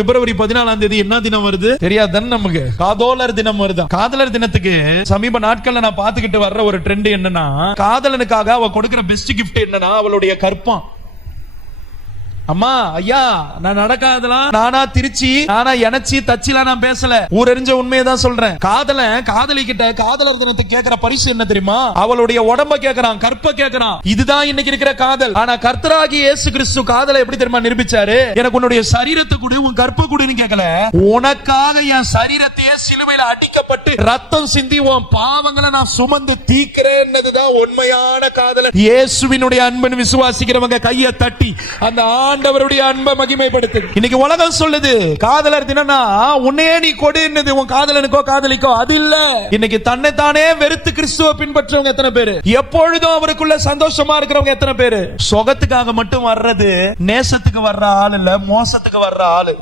பிப்ரவரி பதினாலாம் தேதி என்ன தினம் வருது? தெரியாது நமக்கு. காதோலர் தினம் வருது? காதலர் தினத்துக்கு சமீப நாட்கள்ல நான் பாத்துக்கிட்டு வர்ற ஒரு ட்ரெண்ட் என்னன்னா காதலனுக்காக அவ கொடுக்கிற பெஸ்ட் கிஃப்ட் என்னன்னா அவளுடைய கற்பம். அம்மா ஐயா நான் நடக்காதலாம் நானா திருச்சி நானா எனச்சி தச்சிலாம் நான் பேசல. ஊரறிஞ்ச உண்மையை தான் சொல்றேன். காதலன் காதலி கிட்ட காதலர் தினத்தை கேட்கிற பரிசு என்ன தெரியுமா? அவளுடைய உடம்ப கேக்குறான் கற்ப கேக்குறான். இதுதான் இன்னைக்கு இருக்கிற காதல். ஆனா கர்த்தராகி இயேசு கிறிஸ்து காதலை எப்படி தெரியுமா நிரூபிச்சாரு? எனக்கு உன்னுடைய சரீரத்தை கூட உன் கற்ப கூடன்னு கேட்கல உனக்காக என் சரீரத்தை சிலுவையில அடிக்கப்பட்டு ரத்தம் சிந்தி உன் பாவங்களை நான் சுமந்து தீக்கிறேன்னதுதான் உண்மையான காதல் இயேசுவினுடைய அன்பன் விசுவாசிக்கிறவங்க கையை தட்டி அந்த ஆண்டவருடைய அன்பை மகிமைப்படுத்து. இன்னைக்கு உலகம் சொல்லுது காதலர் தினம்னா உன்னையே நீ கொடு என்னது உன் காதலனுக்கோ காதலிக்கோ அது இல்ல. இன்னைக்கு தன்னைத்தானே வெறுத்து கிறிஸ்துவ பின்பற்றவங்க எத்தனை பேரு? எப்பொழுதும் அவருக்குள்ள சந்தோஷமா இருக்கிறவங்க எத்தனை பேரு? சொகத்துக்காக மட்டும் வர்றது நேசத்துக்கு வர்ற ஆள் இல்ல மோசத்துக்கு வர்ற ஆளு.